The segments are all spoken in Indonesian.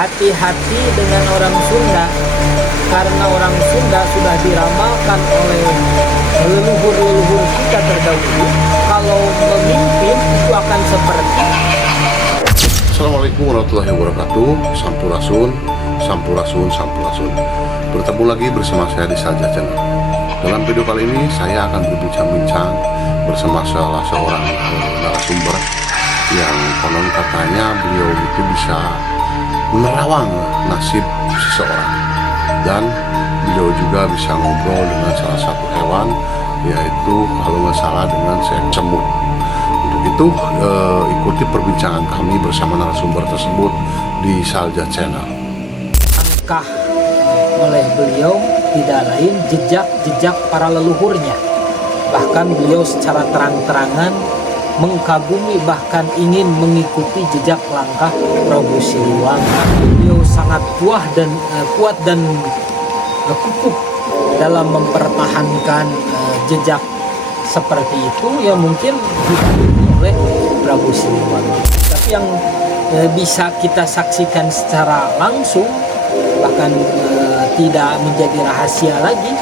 hati-hati dengan orang Sunda, karena orang Sunda sudah diramalkan oleh leluhur-leluhur kita terdahulu, kalau memimpin itu akan seperti. Assalamualaikum warahmatullahi wabarakatuh. Sampurasun, sampurasun, sampurasun. Bertemu lagi bersama saya di Salja Channel. Dalam video kali ini saya akan berbincang-bincang bersama salah seorang narasumber yang konon katanya beliau itu bisa menerawang nasib seseorang, dan beliau juga bisa ngobrol dengan salah satu hewan, yaitu kalau nggak salah dengan semut. Untuk itu ikuti perbincangan kami bersama narasumber tersebut di Salja Channel. Angkah oleh beliau tidak lain jejak-jejak para leluhurnya. Bahkan beliau secara terang-terangan mengkagumi, bahkan ingin mengikuti jejak langkah Prabu Siliwangi. Beliau sangat kuat dan kukuh dalam mempertahankan jejak seperti itu yang mungkin dilalui oleh Prabu Siliwangi. Tapi yang bisa kita saksikan secara langsung, bahkan tidak menjadi rahasia lagi,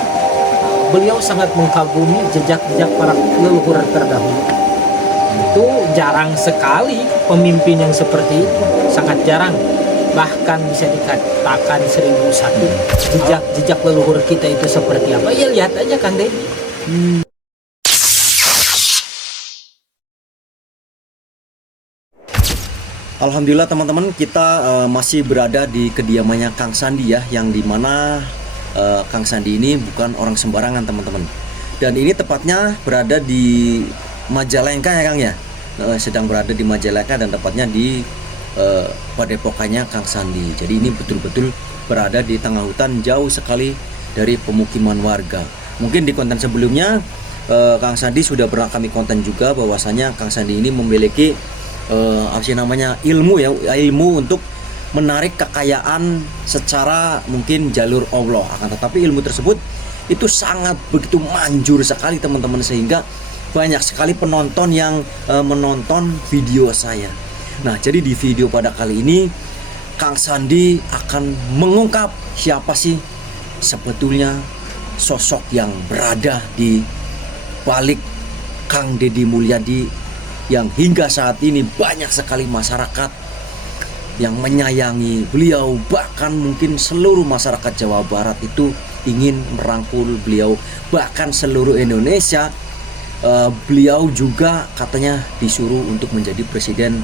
beliau sangat mengkagumi jejak-jejak para leluhur terdahulu. Itu jarang sekali pemimpin yang seperti itu, sangat jarang. Bahkan bisa dikatakan 1001 jejak leluhur kita itu seperti apa. Ya lihat aja kan Dedi. Alhamdulillah teman-teman, kita masih berada di kediamannya Kang Sandi ya, yang dimana Kang Sandi ini bukan orang sembarangan teman-teman. Dan ini tepatnya berada di Majalengka ya Kang ya, sedang berada di Majalengka dan tepatnya di padepokannya Kang Sandi. Jadi ini betul-betul berada di tengah hutan, jauh sekali dari pemukiman warga. Mungkin di konten sebelumnya Kang Sandi sudah pernah kami konten juga bahwasanya Kang Sandi ini memiliki ilmu untuk menarik kekayaan secara mungkin jalur Allah. Akan tetapi ilmu tersebut itu sangat begitu manjur sekali teman-teman, sehingga banyak sekali penonton yang menonton video saya. Nah, jadi di video pada kali ini Kang Sandi akan mengungkap siapa sih sebetulnya sosok yang berada di balik Kang Deddy Mulyadi, yang hingga saat ini banyak sekali masyarakat yang menyayangi beliau. Bahkan mungkin seluruh masyarakat Jawa Barat itu ingin merangkul beliau, bahkan seluruh Indonesia. Beliau juga katanya disuruh untuk menjadi presiden,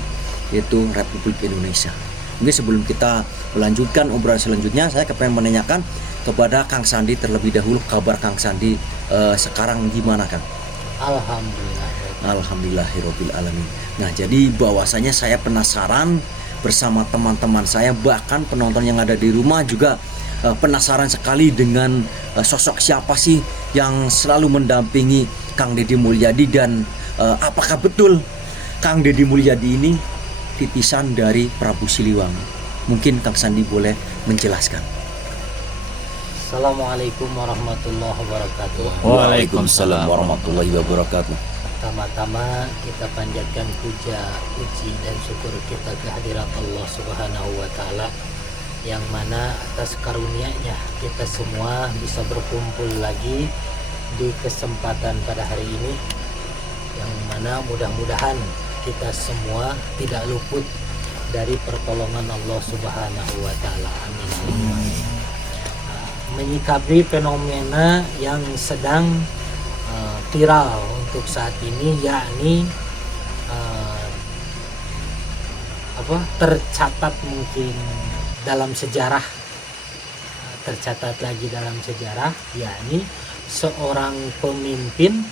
yaitu Republik Indonesia. Mungkin sebelum kita melanjutkan obrolan selanjutnya, saya pengen menanyakan kepada Kang Sandi terlebih dahulu, kabar Kang Sandi sekarang gimana Kang? Alhamdulillahirabbil alamin. Nah, jadi bahwasanya saya penasaran bersama teman-teman saya, bahkan penonton yang ada di rumah juga penasaran sekali dengan sosok siapa sih yang selalu mendampingi Kang Deddy Mulyadi, dan apakah betul Kang Deddy Mulyadi ini titisan dari Prabu Siliwangi? Mungkin Kang Sandi boleh menjelaskan. Assalamualaikum warahmatullahi wabarakatuh. Waalaikumsalam warahmatullahi wabarakatuh. Pertama-tama kita panjatkan puja, puji dan syukur kita kehadirat Allah Subhanahu wa Ta'ala, yang mana atas karunia-Nya kita semua bisa berkumpul lagi di kesempatan pada hari ini, yang mana mudah-mudahan kita semua tidak luput dari pertolongan Allah Subhanahu wa Ta'ala. Amin. Menyikapi fenomena yang sedang viral untuk saat ini, yakni tercatat mungkin dalam sejarah, tercatat lagi dalam sejarah, yakni seorang pemimpin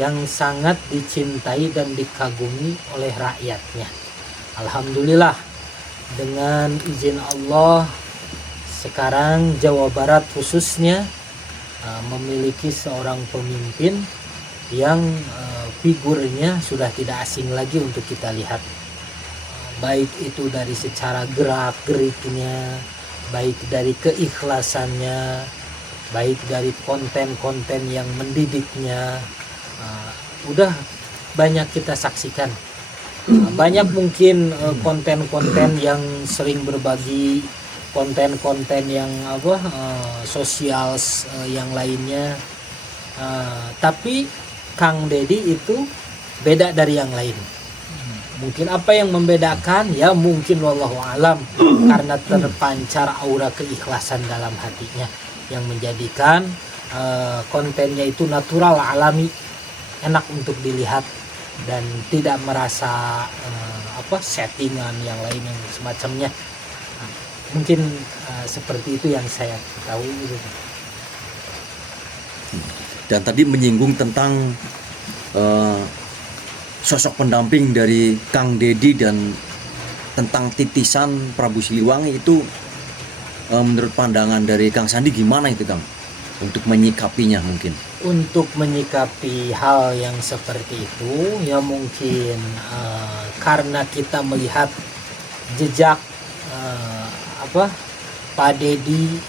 yang sangat dicintai dan dikagumi oleh rakyatnya. Alhamdulillah, dengan izin Allah, sekarang Jawa Barat khususnya memiliki seorang pemimpin yang figurnya sudah tidak asing lagi untuk kita lihat, baik itu dari secara gerak-geriknya, baik dari keikhlasannya, baik dari konten-konten yang mendidiknya. Udah banyak kita saksikan. Banyak mungkin konten-konten yang sering berbagi konten-konten yang sosial yang lainnya. Tapi Kang Dedi itu beda dari yang lain. Mungkin apa yang membedakan ya mungkin wallahu alam karena terpancar aura keikhlasan dalam hatinya yang menjadikan kontennya itu natural, alami, enak untuk dilihat dan tidak merasa settingan yang lain yang semacamnya. Mungkin seperti itu yang saya tahu gitu. Dan tadi menyinggung tentang sosok pendamping dari Kang Dedi dan tentang titisan Prabu Siliwangi itu, menurut pandangan dari Kang Sandi gimana itu Kang untuk menyikapinya? Mungkin untuk menyikapi hal yang seperti itu ya mungkin karena kita melihat jejak Pak Dedi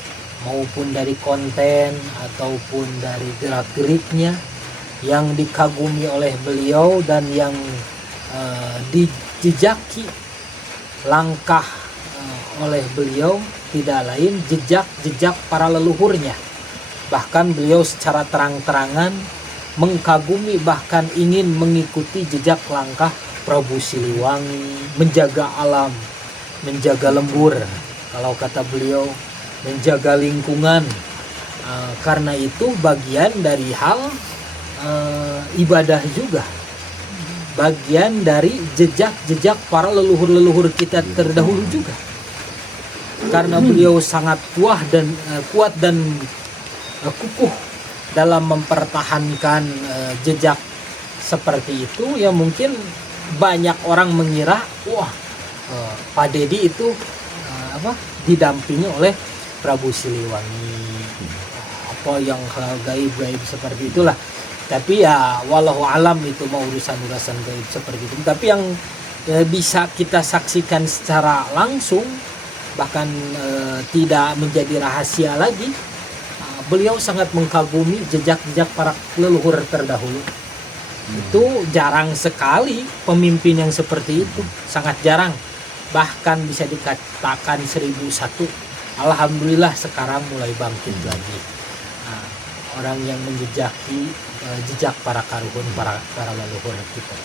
maupun dari konten ataupun dari gerak-geriknya yang dikagumi oleh beliau dan yang dijejaki langkah oleh beliau tidak lain jejak-jejak para leluhurnya. Bahkan beliau secara terang-terangan mengkagumi bahkan ingin mengikuti jejak langkah Prabu Siliwangi, menjaga alam, menjaga lembur, kalau kata beliau menjaga lingkungan. Karena itu bagian dari hal ibadah juga, bagian dari jejak-jejak para leluhur-leluhur kita terdahulu juga. Karena beliau sangat kuat dan kukuh dalam mempertahankan jejak seperti itu ya mungkin banyak orang mengira wah Pak Dedi itu didampingi oleh Prabu Siliwangi, apa yang hal gaib-gaib seperti itulah. Tapi ya wallahu alam itu mau urusan-urusan gaib seperti itu. Tapi yang bisa kita saksikan secara langsung bahkan tidak menjadi rahasia lagi, beliau sangat mengkagumi jejak-jejak para leluhur terdahulu. Itu jarang sekali pemimpin yang seperti itu, sangat jarang. Bahkan bisa dikatakan 1001. Alhamdulillah sekarang mulai bangkit lagi. Orang yang menjejaki jejak para karuhun, para leluhur kita.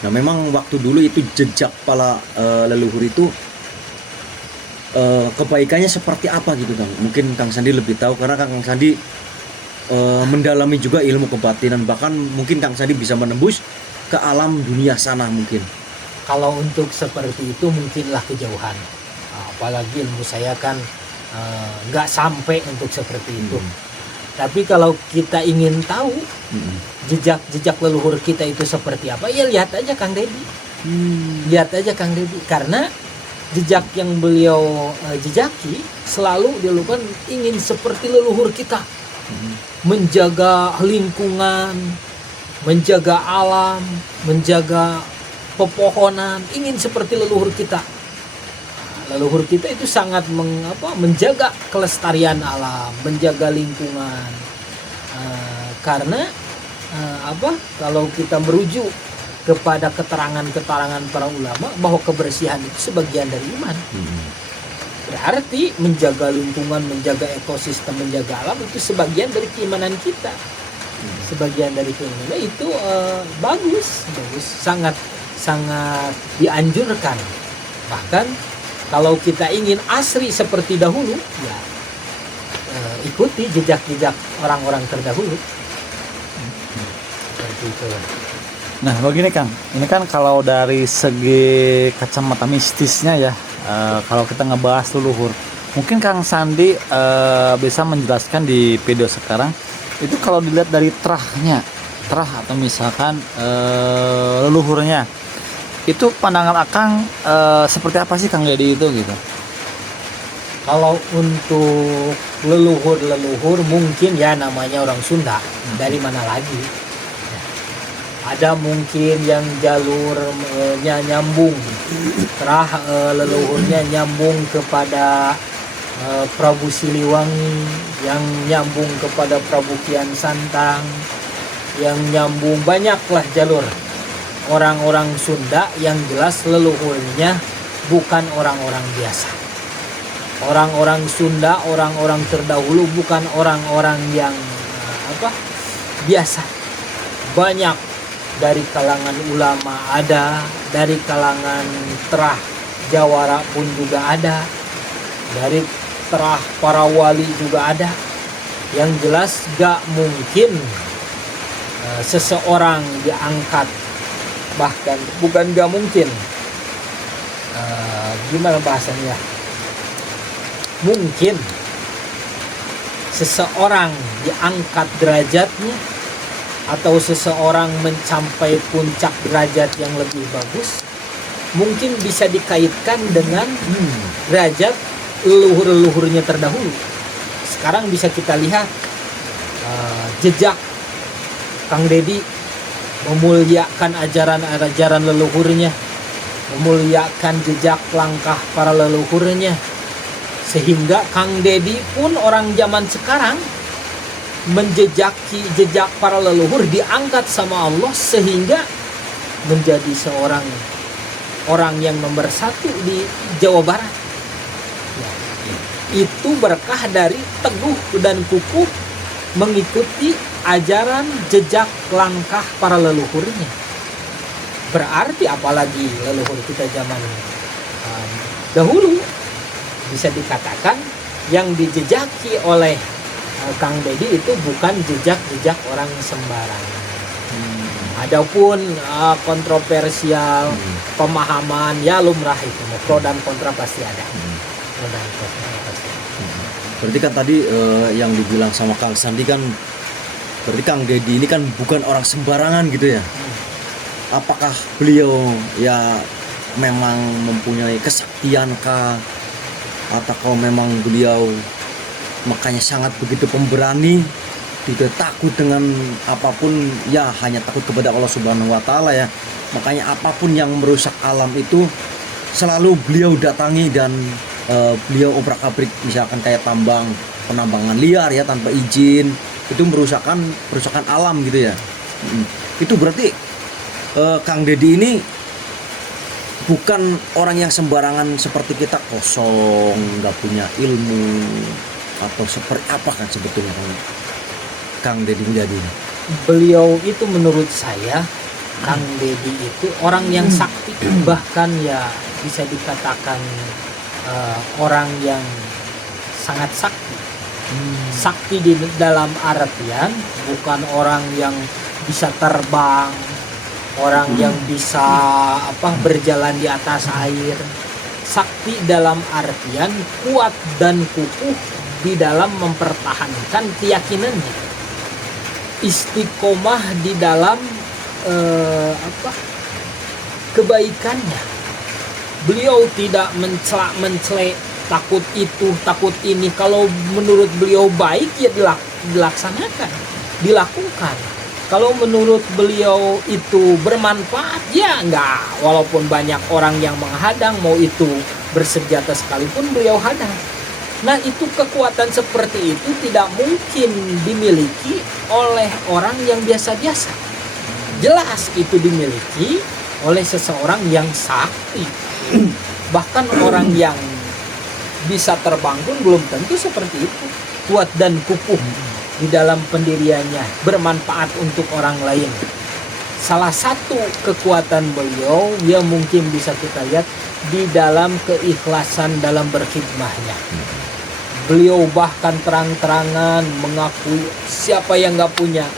Nah memang waktu dulu itu jejak para leluhur itu kebaikannya seperti apa gitu Kang? Mungkin Kang Sandi lebih tahu karena Kang Sandi mendalami juga ilmu kebatinan, bahkan mungkin Kang Sandi bisa menembus ke alam dunia sana mungkin. Kalau untuk seperti itu mungkinlah kejauhan. Apalagi ilmu saya kan nggak sampai untuk seperti itu. Tapi kalau kita ingin tahu jejak leluhur kita itu seperti apa, ya lihat aja Kang Dedi. Lihat aja Kang Dedi. Karena jejak yang beliau jejaki selalu dilakukan ingin seperti leluhur kita. Menjaga lingkungan, menjaga alam, menjaga pepohonan, ingin seperti leluhur kita. Leluhur kita itu sangat menjaga kelestarian alam, menjaga lingkungan. Karena kalau kita merujuk kepada keterangan-keterangan para ulama bahwa kebersihan itu sebagian dari iman. Berarti menjaga lingkungan, menjaga ekosistem, menjaga alam itu sebagian dari keimanan kita. Sebagian dari keimanan itu bagus, sangat dianjurkan. Bahkan kalau kita ingin asri seperti dahulu, ya ikuti jejak-jejak orang-orang terdahulu. Seperti itu. Nah begini Kang, ini kan kalau dari segi kacamata mistisnya ya, kalau kita ngebahas leluhur, mungkin Kang Sandi bisa menjelaskan di video sekarang, itu kalau dilihat dari terah atau misalkan leluhurnya, itu pandangan Akang seperti apa sih Kang Dedi itu gitu? Kalau untuk leluhur mungkin ya namanya orang Sunda, dari mana lagi? Ada mungkin yang jalurnya nyambung, terah leluhurnya nyambung kepada Prabu Siliwangi, yang nyambung kepada Prabu Kian Santang, yang nyambung banyaklah jalur orang-orang Sunda yang jelas leluhurnya bukan orang-orang biasa. Orang-orang Sunda, orang-orang terdahulu bukan orang-orang yang biasa. Banyak dari kalangan ulama ada, dari kalangan terah jawara pun juga ada, dari terah para wali juga ada. Yang jelas gak mungkin seseorang diangkat, bahkan bukan gak mungkin, gimana bahasanya, mungkin seseorang diangkat derajatnya atau seseorang mencapai puncak derajat yang lebih bagus mungkin bisa dikaitkan dengan derajat leluhur-leluhurnya terdahulu. Sekarang bisa kita lihat jejak Kang Dedi memuliakan ajaran-ajaran leluhurnya, memuliakan jejak langkah para leluhurnya, sehingga Kang Dedi pun orang zaman sekarang menjejaki jejak para leluhur, diangkat sama Allah sehingga menjadi seorang orang yang nomor 1 di Jawa Barat. Ya, itu berkah dari teguh dan kukuh mengikuti ajaran jejak langkah para leluhurnya. Berarti apalagi leluhur kita zaman dahulu, bisa dikatakan yang dijejaki oleh Kang Dedi itu bukan jejak-jejak orang sembarangan. Adapun kontroversial, pemahaman, ya lumrah itu, pro dan kontra pasti ada. Pro dan kontra pasti ada. Berarti kan tadi yang dibilang sama Kang Sandi kan, berarti Kang Dedi ini kan bukan orang sembarangan gitu ya. Apakah beliau ya memang mempunyai kesaktian kah, atau memang beliau makanya sangat begitu pemberani, tidak takut dengan apapun, ya hanya takut kepada Allah Subhanahu wa Ta'ala ya. Makanya apapun yang merusak alam itu selalu beliau datangi, dan beliau obrak-abrik, misalkan kayak penambangan liar ya tanpa izin, itu merusakan alam gitu ya. Itu berarti Kang Dedi ini bukan orang yang sembarangan seperti kita, kosong, nggak punya ilmu, atau seperti apa kan sebetulnya Kang Dedi menjadi? Beliau itu menurut saya, Kang Dedi itu orang yang sakti, bahkan ya bisa dikatakan orang yang sangat sakti. Sakti di dalam artian bukan orang yang bisa terbang, orang yang bisa berjalan di atas air. Sakti dalam artian kuat dan kukuh di dalam mempertahankan keyakinannya, istiqomah di dalam kebaikannya. Beliau tidak mencela-mencela, takut itu, takut ini. Kalau menurut beliau baik ya dilaksanakan, dilakukan. Kalau menurut beliau itu bermanfaat ya enggak, walaupun banyak orang yang menghadang, mau itu bersenjata sekalipun beliau hadang. Nah, itu kekuatan seperti itu tidak mungkin dimiliki oleh orang yang biasa-biasa. Jelas itu dimiliki oleh seseorang yang sakti. Bahkan orang yang bisa terbang pun belum tentu seperti itu. Kuat dan kukuh di dalam pendiriannya, bermanfaat untuk orang lain. Salah satu kekuatan beliau yang mungkin bisa kita lihat di dalam keikhlasan dalam berkhidmahnya. Beliau bahkan terang-terangan mengakui siapa yang gak punya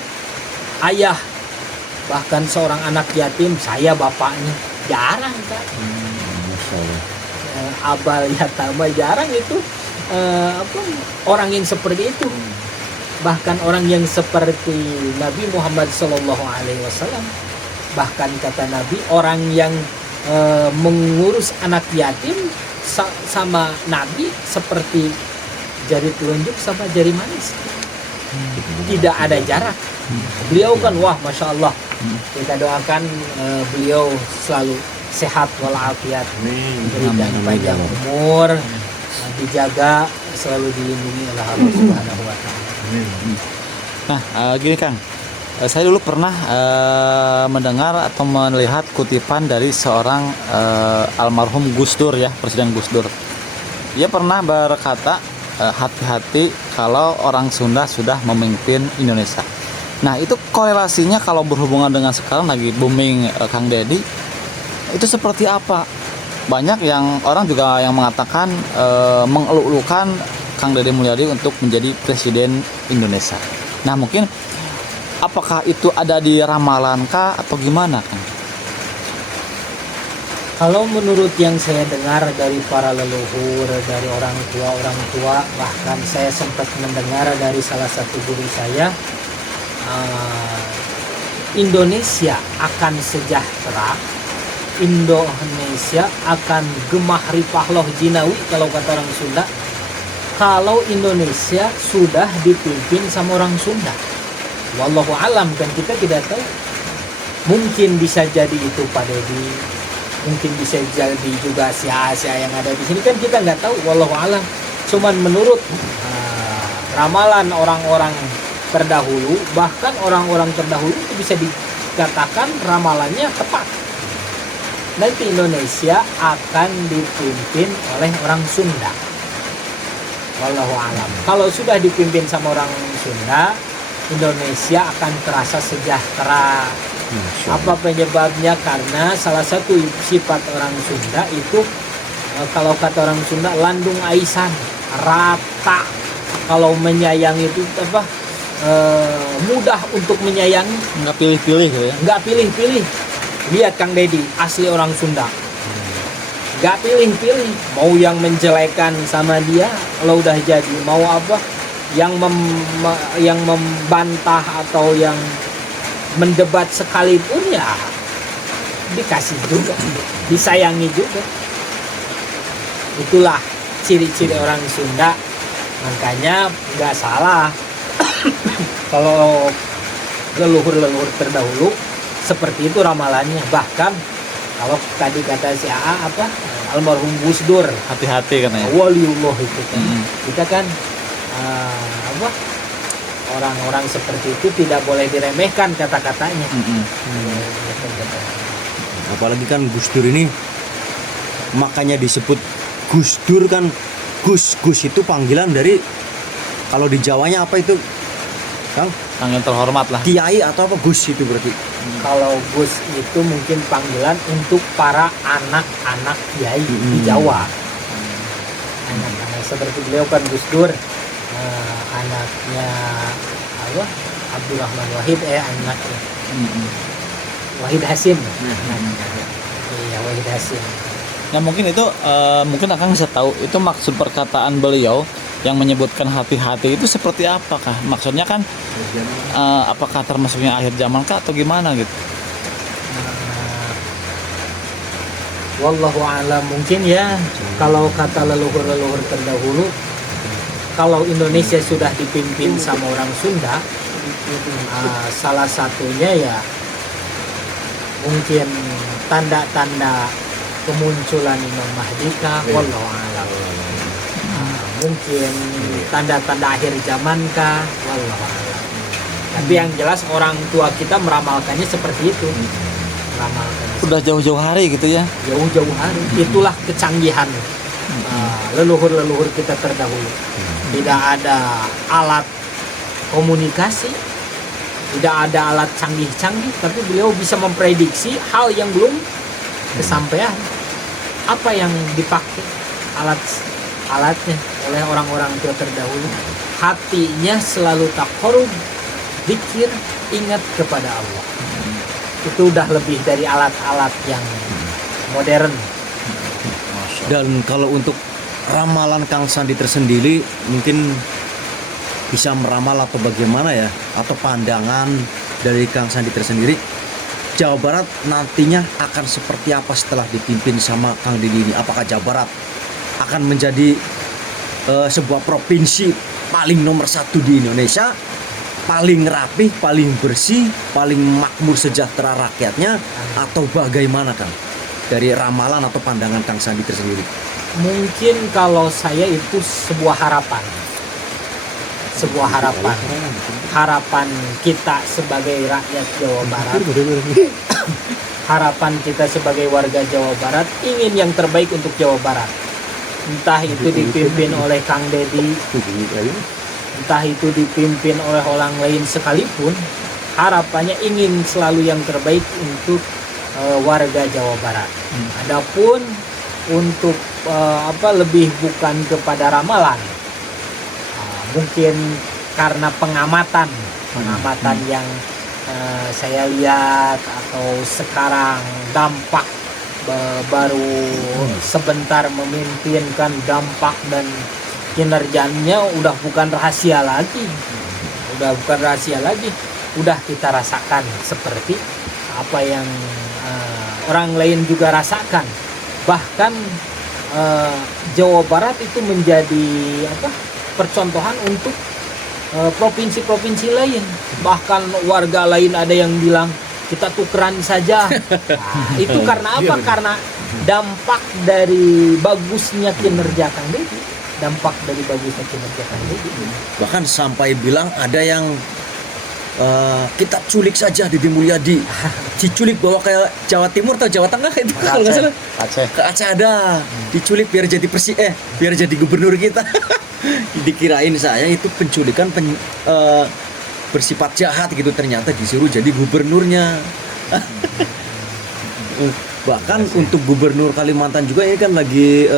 ayah, bahkan seorang anak yatim, saya bapaknya. Jarang kan? Abal yatama jarang itu, orang yang seperti itu. Bahkan orang yang seperti Nabi Muhammad SAW, bahkan kata Nabi, orang yang mengurus anak yatim sama Nabi seperti jari telunjuk sama jari manis, tidak ada jarak. Beliau kan wah masya Allah, kita doakan beliau selalu sehat walafiat, diberikan panjang umur, dijaga, selalu dilindungi oleh Allah Subhanahu wa Ta'ala. Nah, gini Kang, Saya dulu pernah mendengar atau melihat kutipan dari seorang almarhum Gus Dur ya, Presiden Gus Dur. Ia pernah berkata, hati-hati kalau orang Sunda sudah memimpin Indonesia. Nah, itu korelasinya kalau berhubungan dengan sekarang lagi booming Kang Deddy, itu seperti apa? Banyak yang orang juga yang mengatakan mengeluk-elukan Kang Deddy Mulyadi untuk menjadi Presiden Indonesia. Nah, mungkin apakah itu ada di ramalan kah atau gimana kan? Kalau menurut yang saya dengar dari para leluhur, dari orang tua, bahkan saya sempat mendengar dari salah satu guru saya, Indonesia akan sejahtera, Indonesia akan gemah ripah loh jinawi kalau kata orang Sunda, kalau Indonesia sudah dipimpin sama orang Sunda. Wallahu alam, kan kita tidak tahu. Mungkin bisa jadi itu Pak Deddy, mungkin bisa jadi juga si Asia yang ada di sini, kan kita nggak tahu. Wallahu alam. Cuman menurut ramalan orang-orang terdahulu, bahkan orang-orang terdahulu itu bisa dikatakan ramalannya tepat. Nanti Indonesia akan dipimpin oleh orang Sunda. Wallahu alam. Kalau sudah dipimpin sama orang Sunda, Indonesia akan terasa sejahtera. Apa penyebabnya? Karena salah satu sifat orang Sunda itu, kalau kata orang Sunda, landung aisan, rata. Kalau menyayangi itu apa? Mudah untuk menyayangi. Nggak pilih-pilih gitu ya? Nggak pilih-pilih. Lihat Kang Deddy, asli orang Sunda. Nggak pilih-pilih. Mau yang menjelekan sama dia, kalau udah jadi. Mau apa? Yang membantah atau yang mendebat sekalipun ya dikasih juga, disayangi juga. Itulah ciri-ciri orang Sunda. Makanya nggak salah kalau leluhur-leluhur terdahulu seperti itu ramalannya. Bahkan kalau tadi kata si AA apa, almarhum Gus Dur, Hati-hati katanya. waliullah itu kan. Kita kan orang-orang seperti itu tidak boleh diremehkan kata-katanya. Apalagi kan Gus Dur ini, makanya disebut Gus Dur kan. Gus itu panggilan dari, kalau di Jawanya apa itu Kang? Yang terhormat lah. Kiai atau apa? Gus itu berarti. Kalau Gus itu mungkin panggilan untuk para anak-anak kiai di Jawa. Anak-anak seperti beliau kan Gus Dur, anaknya apa? Abdurrahman Wahid, anaknya Wahid Hasim. Iya, Wahid Hasim. Nah, mungkin itu mungkin akan bisa tahu itu maksud perkataan beliau yang menyebutkan hati-hati itu seperti apakah? Maksudnya kan apakah termasuknya akhir zaman kah atau gimana gitu? Wallahu a'lam, mungkin ya. Kalau kata leluhur-leluhur terdahulu, kalau Indonesia sudah dipimpin sama orang Sunda, salah satunya ya mungkin tanda-tanda kemunculan Imam Mahdi kah, wallahu a'lam. Mungkin tanda-tanda akhir zaman kah, wallahu a'lam. Tapi yang jelas orang tua kita meramalkannya seperti itu. Meramalkannya Udah jauh-jauh hari gitu ya. jauh-jauh hari. Itulah kecanggihan leluhur-leluhur kita terdahulu. Tidak ada alat komunikasi, tidak ada alat canggih-canggih, tapi beliau bisa memprediksi hal yang belum kesampaian. Apa yang dipakai alatnya oleh orang-orang tua terdahulu? Hatinya selalu taqarrub, zikir, ingat kepada Allah. Itu udah lebih dari alat-alat yang modern. Dan kalau untuk ramalan Kang Sandi tersendiri, mungkin bisa meramal atau bagaimana ya, atau pandangan dari Kang Sandi tersendiri, Jawa Barat nantinya akan seperti apa setelah dipimpin sama Kang Deddy ini? Apakah Jawa Barat akan menjadi sebuah provinsi paling nomor satu di Indonesia, paling rapih, paling bersih, paling makmur sejahtera rakyatnya, atau bagaimana Kang? Dari ramalan atau pandangan Kang Sandi tersendiri? Mungkin kalau saya itu sebuah harapan. harapan kita sebagai rakyat Jawa Barat, harapan kita sebagai warga Jawa Barat ingin yang terbaik untuk Jawa Barat. Entah itu dipimpin oleh Kang Deddy, entah itu dipimpin oleh orang lain sekalipun, harapannya ingin selalu yang terbaik untuk warga Jawa Barat. Adapun untuk lebih bukan kepada ramalan, mungkin karena pengamatan yang saya lihat atau sekarang dampak baru sebentar memimpinkan, dampak dan kinerjanya udah bukan rahasia lagi, udah kita rasakan seperti apa yang orang lain juga rasakan. Bahkan Jawa Barat itu menjadi percontohan untuk provinsi-provinsi lain. Bahkan warga lain ada yang bilang kita tukeran saja. Itu karena apa? Karena dampak dari bagusnya kinerja Kang Deddy. Bahkan sampai bilang ada yang kita culik saja Deddy Mulyadi. Diculik bawa ke Jawa Timur atau Jawa Tengah itu kalau nggak salah. Ke Aceh ada. Diculik biar jadi gubernur kita. Dikirain saya itu penculikan bersifat jahat gitu, ternyata disuruh jadi gubernurnya. Bahkan untuk gubernur Kalimantan juga ini kan lagi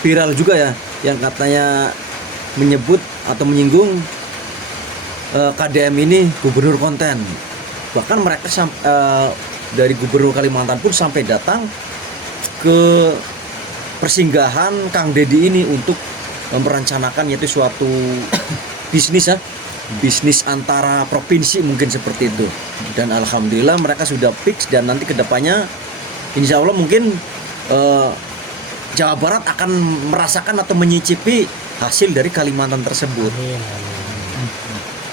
viral juga ya, yang katanya menyebut atau menyinggung KDM ini gubernur konten. Bahkan mereka dari gubernur Kalimantan pun sampai datang ke persinggahan Kang Deddy ini untuk merencanakan yaitu suatu bisnis antara provinsi mungkin seperti itu. Dan alhamdulillah mereka sudah fix, dan nanti kedepannya insya Allah mungkin Jawa Barat akan merasakan atau menyicipi hasil dari Kalimantan tersebut.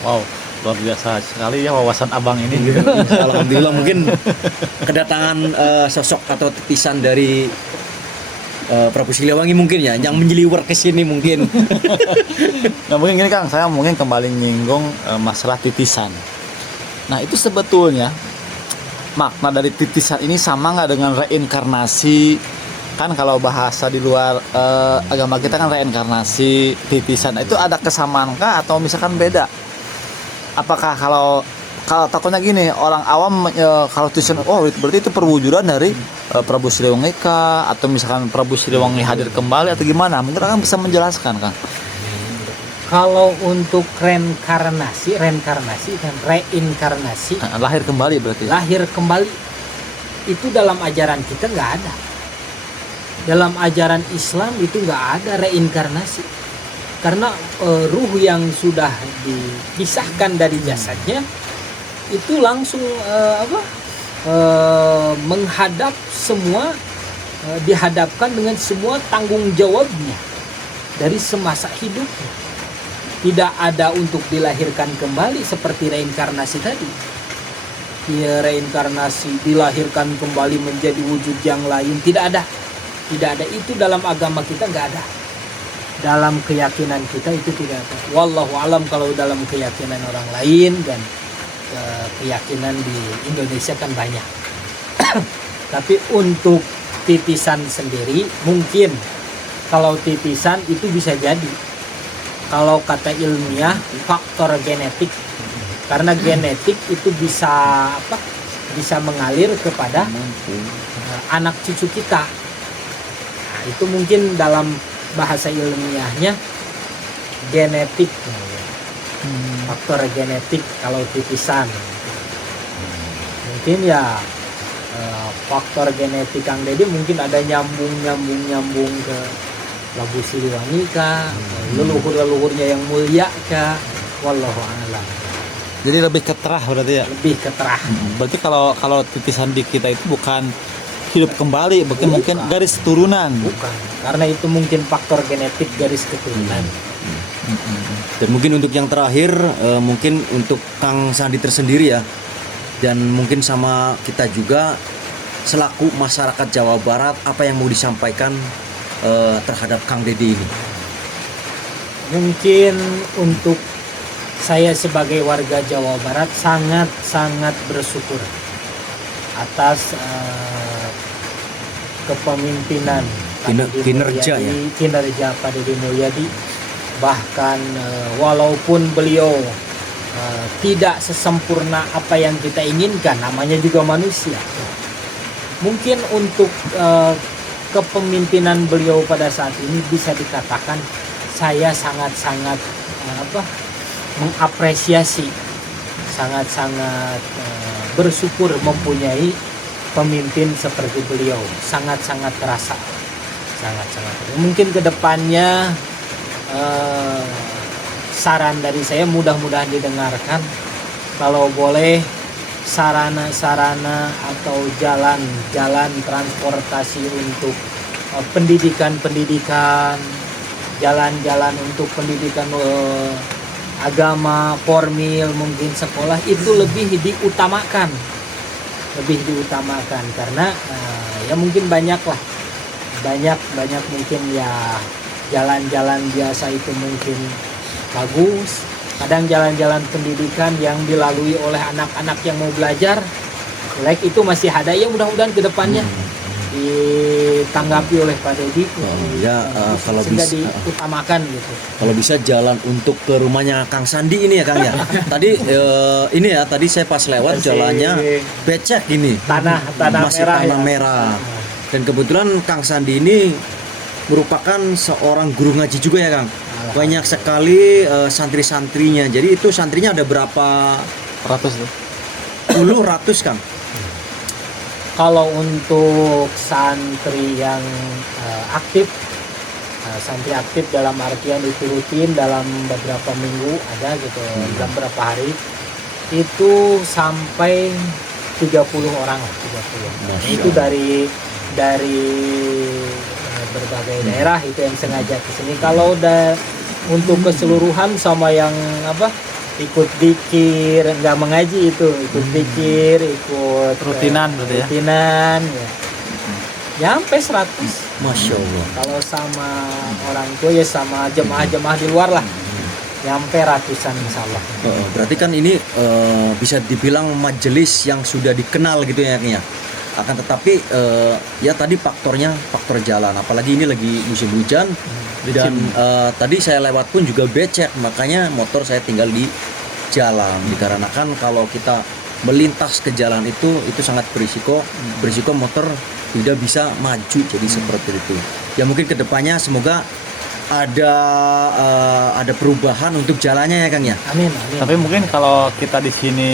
Wow, luar biasa sekali ya wawasan abang ini. Alhamdulillah mungkin kedatangan sosok atau titisan dari Prabu Siliwangi mungkin ya yang menyeliwer ke sini mungkin. Nah mungkin gini Kang, saya mungkin kembali nyinggung masalah titisan. Nah itu sebetulnya makna dari titisan ini sama nggak dengan reinkarnasi? Kan kalau bahasa di luar agama kita kan reinkarnasi, titisan itu ada kesamaan kah atau misalkan beda? Apakah kalau takutnya gini, orang awam kalau titisan, oh berarti itu perwujudan dari Prabu Siliwangi kah, atau misalkan Prabu Siliwangi hadir kembali atau gimana? Mungkin Kang bisa menjelaskan Kang. Kalau untuk reinkarnasi dan reinkarnasi, lahir kembali berarti. Lahir kembali itu dalam ajaran kita nggak ada. Dalam ajaran Islam itu nggak ada reinkarnasi. Karena ruh yang sudah dipisahkan dari jasadnya itu langsung menghadap semua, dihadapkan dengan semua tanggung jawabnya dari semasa hidupnya. Tidak ada untuk dilahirkan kembali seperti reinkarnasi tadi. Ya, reinkarnasi dilahirkan kembali menjadi wujud yang lain, tidak ada. Itu dalam agama kita nggak ada. Dalam keyakinan kita itu tidak ada. Wallahu alam kalau dalam keyakinan orang lain dan keyakinan di Indonesia kan banyak. Tapi untuk titisan sendiri mungkin kalau titisan itu bisa jadi, kalau kata ilmiah, faktor genetik. Karena genetik itu bisa mengalir kepada anak cucu kita. Nah, itu mungkin dalam bahasa ilmiahnya genetik, faktor genetik kalau titisan. Mungkin ya faktor genetik Kang Deddy mungkin ada nyambung ke Prabu Siliwangi kah, leluhurnya yang mulia kah, wallahu a'lam. Jadi lebih ke terah berarti ya? Lebih ke terah. Berarti kalau titisan di kita itu bukan hidup kembali, mungkin garis turunan. Bukan, karena itu mungkin faktor genetik garis keturunan. Dan mungkin untuk yang terakhir, mungkin untuk Kang Sandi tersendiri ya, dan mungkin sama kita juga selaku masyarakat Jawa Barat, apa yang mau disampaikan terhadap Kang Deddy ini? Mungkin untuk saya sebagai warga Jawa Barat sangat bersyukur atas kepemimpinan Pak Deddy Kinerja Mulyadi, ya? kinerja Pak Deddy Mulyadi. Bahkan walaupun beliau tidak sesempurna apa yang kita inginkan, namanya juga manusia. Mungkin untuk kepemimpinan beliau pada saat ini bisa dikatakan saya sangat-sangat mengapresiasi, sangat-sangat bersyukur mempunyai pemimpin seperti beliau. Sangat-sangat terasa, sangat-sangat. Mungkin kedepannya saran dari saya mudah-mudahan didengarkan. Kalau boleh sarana-sarana atau jalan transportasi untuk pendidikan, jalan-jalan untuk pendidikan agama, formil, mungkin sekolah itu lebih diutamakan karena ya mungkin banyak mungkin ya jalan-jalan biasa itu mungkin bagus. Kadang jalan-jalan pendidikan yang dilalui oleh anak-anak yang mau belajar jelek itu masih ada. Ya mudah-mudahan kedepannya ditanggapi oleh Pak Deddy. Kalau sehingga bisa diutamakan gitu. Kalau bisa jalan untuk ke rumahnya Kang Sandi ini ya Kang ya. Tadi ini ya, tadi saya pas lewat Masih jalannya becek ini. Tanah Masih merah tanah ya. merah. Dan kebetulan Kang Sandi ini merupakan seorang guru ngaji juga ya Kang. Banyak sekali santri-santrinya. Jadi itu santrinya ada berapa ratus tuh. puluh ratus Kang? Kalau untuk santri yang aktif, santri aktif dalam artian itu rutin dalam beberapa minggu ada gitu, dalam beberapa hari itu sampai 30 orang lah, 30. Itu dari berbagai daerah itu yang sengaja ke sini. Kalau untuk keseluruhan sama yang ikut dikir, nggak mengaji itu ikut dikir, ikut Rutinan berarti ya? Rutinan ya. Sampai 100. Masya Allah. Kalau sama orang tua ya sama jemaah-jemaah di luar lah. Nyampe ratusan insya Allah. Berarti kan ini bisa dibilang majelis yang sudah dikenal gitu ya Kang ya. Akan tetapi ya tadi faktor jalan, apalagi ini lagi musim hujan dan tadi saya lewat pun juga becek, makanya motor saya tinggal di jalan. Dikarenakan kalau kita melintas ke jalan itu sangat berisiko motor tidak bisa maju, jadi seperti itu. Ya mungkin kedepannya semoga ada perubahan untuk jalannya ya Kang ya. Amin. Tapi mungkin kalau kita di sini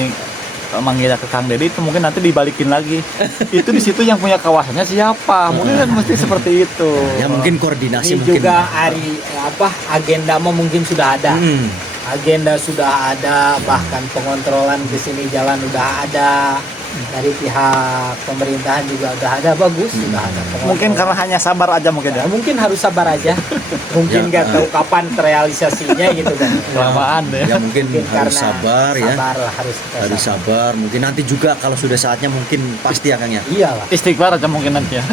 manggil ke Kang Deddy itu mungkin nanti dibalikin lagi. Itu di situ yang punya kawasannya siapa? Mungkin kan mesti seperti itu. Ya mungkin koordinasi Ini mungkin. juga agenda mungkin sudah ada. Agenda sudah ada, bahkan pengontrolan di sini jalan udah ada. Dari pihak pemerintahan juga udah ada, bagus, sudah ada. Mungkin karena hanya sabar aja mungkin ya. Mungkin harus sabar aja. Mungkin nggak tahu kapan terrealisasinya gitu kan. Kelamaan ya. Ya mungkin harus karena sabar ya. Sabar lah, harus kita Harus sabar. sabar. Mungkin nanti juga kalau sudah saatnya mungkin pasti ya Kang ya. Iyalah. Istighfar aja mungkin nanti ya.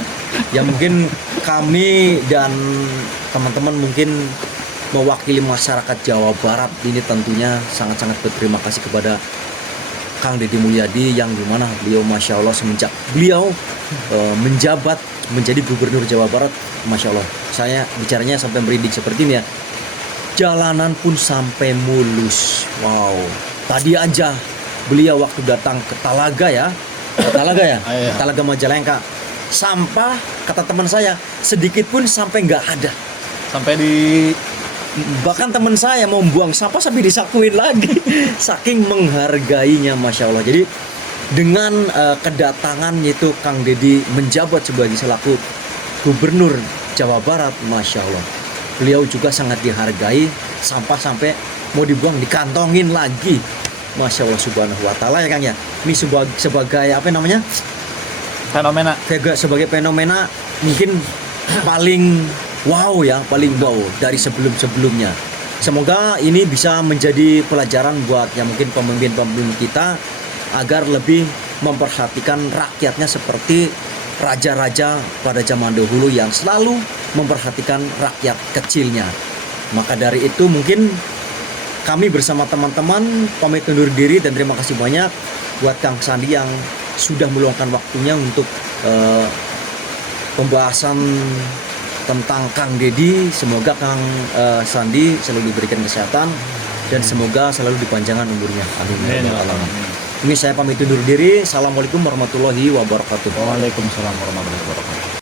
Ya mungkin kami dan teman-teman mungkin mewakili masyarakat Jawa Barat ini tentunya sangat-sangat berterima kasih kepada Kang Deddy Mulyadi yang dimana beliau Masya Allah semenjak beliau menjabat menjadi Gubernur Jawa Barat, Masya Allah saya bicaranya sampai merinding seperti ini ya. Jalanan pun sampai mulus. Wow. Tadi aja beliau waktu datang ke Talaga ya, Iya. Talaga Majalengka, sampah kata teman saya sedikit pun sampai nggak ada. Sampai di Bahkan teman saya mau buang sampah sampai disakuin lagi. Saking menghargainya, Masya Allah. Jadi dengan kedatangan itu Kang Deddy menjabat sebagai selaku Gubernur Jawa Barat, Masya Allah, beliau juga sangat dihargai. Sampah sampai mau dibuang dikantongin lagi, Masya Allah Subhanahu Wa Taala ya Kang ya. Ini sebagai apa namanya, fenomena. sebagai fenomena mungkin paling wow ya, paling wow dari sebelum-sebelumnya. Semoga ini bisa menjadi pelajaran buat yang mungkin pemimpin-pemimpin kita agar lebih memperhatikan rakyatnya seperti raja-raja pada zaman dahulu yang selalu memperhatikan rakyat kecilnya. Maka dari itu mungkin kami bersama teman-teman pamit undur diri dan terima kasih banyak buat Kang Sandi yang sudah meluangkan waktunya untuk pembahasan tentang Kang Dedi. Semoga Kang Sandi selalu diberikan kesehatan dan semoga selalu dipanjangkan umurnya. Amin. Amin. Ya Allah. Ini saya pamit undur diri. Assalamualaikum warahmatullahi wabarakatuh. Waalaikumsalam warahmatullahi wabarakatuh.